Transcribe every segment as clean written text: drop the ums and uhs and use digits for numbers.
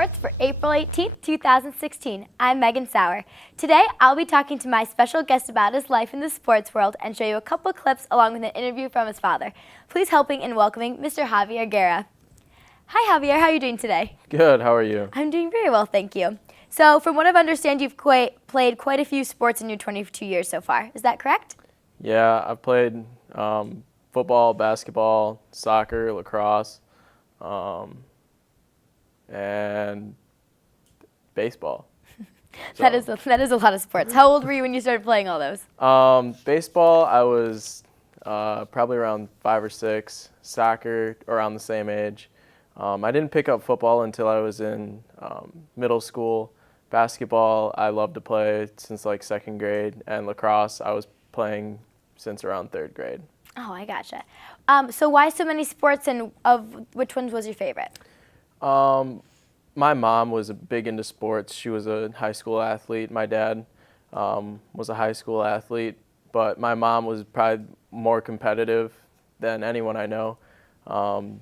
Sports for April 18th, 2016. I'm Megan Sauer. Today, I'll be talking to my special guest about his life in the sports world and show you a couple clips along with an interview from his father. Please helping and welcoming Mr. Javier Guerra. Hi, Javier. How are you doing today? Good. How are you? I'm doing very well, thank you. So, from what I've understand, you've played quite a few sports in your 22 years so far. Is that correct? Yeah, I've played football, basketball, soccer, lacrosse, and baseball. So, that is a lot of sports. How old were you when you started playing all those? Baseball, I was probably around 5 or 6. Soccer, around the same age. I didn't pick up football until I was in middle school. Basketball, I loved to play since like 2nd grade, and lacrosse, I was playing since around 3rd grade. Oh, I gotcha. So why so many sports, and of which ones was your favorite? My mom was big into sports. She was a high school athlete. My dad was a high school athlete, but my mom was probably more competitive than anyone I know.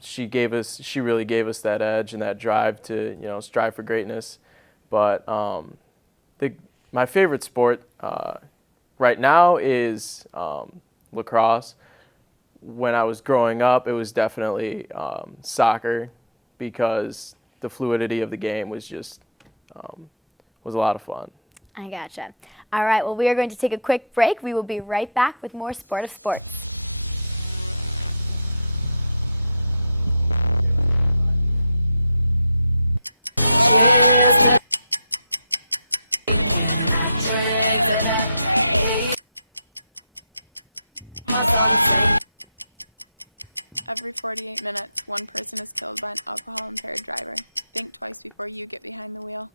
She really gave us that edge and that drive to, strive for greatness. But my favorite sport right now is lacrosse. When I was growing up, it was definitely soccer, because the fluidity of the game was just was a lot of fun. I gotcha. All right, well, we are going to take a quick break. We will be right back with more Sport of Sports. Every 48 minutes, one person is killed by an alcohol-impaired driver. Think twice before you get behind the wheel.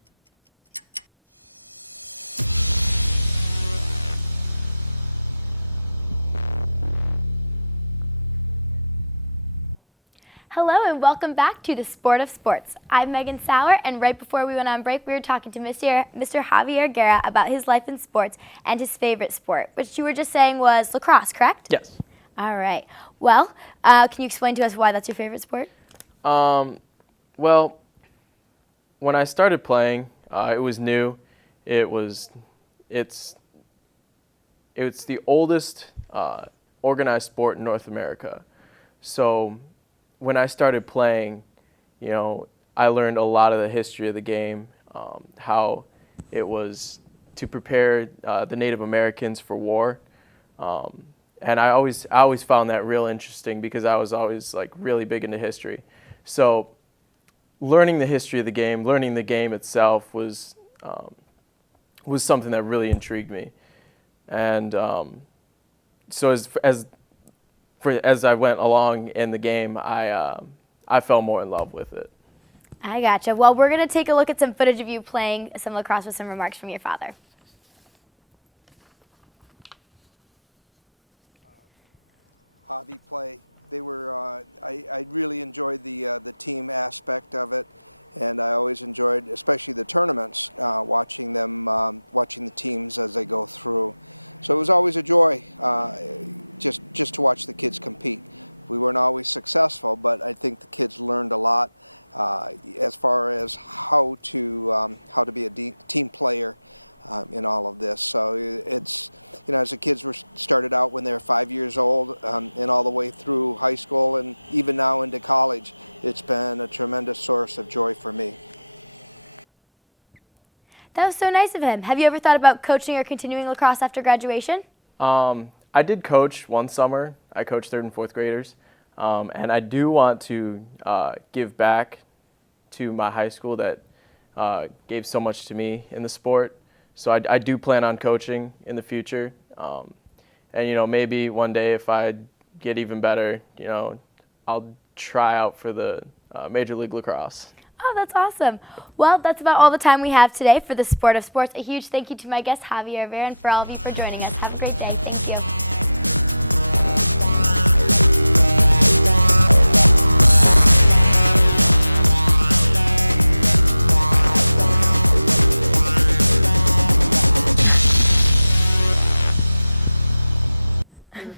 Hello and welcome back to the Sport of Sports. I'm Megan Sauer, and right before we went on break, we were talking to Mr. Javier Guerra about his life in sports and his favorite sport, which you were just saying was lacrosse, correct? Yes. All right. Well, can you explain to us why that's your favorite sport? Well, when I started playing, it was new. It's the oldest organized sport in North America. So when I started playing, I learned a lot of the history of the game, how it was to prepare the Native Americans for war. And I always found that real interesting, because I was always like really big into history. So learning the history of the game, learning the game itself was something that really intrigued me. And so as I went along in the game, I fell more in love with it. I gotcha. Well, we're going to take a look at some footage of you playing some lacrosse with some remarks from your father. Javi play. They were. I really enjoyed the team aspect of it, and I always enjoyed, especially the tournaments, watching the teams as they go through. So it was always a joy, just to watch the kids compete. We weren't always successful, but I think the kids learned a lot as far as how to be a team player in all of this. So it's, as the kids started out when they were 5 years old, and all the way through high school and even now into college, it's been a tremendous source of joy for me. That was so nice of him. Have you ever thought about coaching or continuing lacrosse after graduation? I did coach one summer. I coached 3rd and 4th graders, and I do want to give back to my high school that gave so much to me in the sport. So I do plan on coaching in the future, and maybe one day if I get even better, I'll try out for the Major League Lacrosse. Oh, that's awesome. Well, that's about all the time we have today for the Sport of Sports. A huge thank you to my guest, Javier, and for all of you for joining us. Have a great day. Thank you.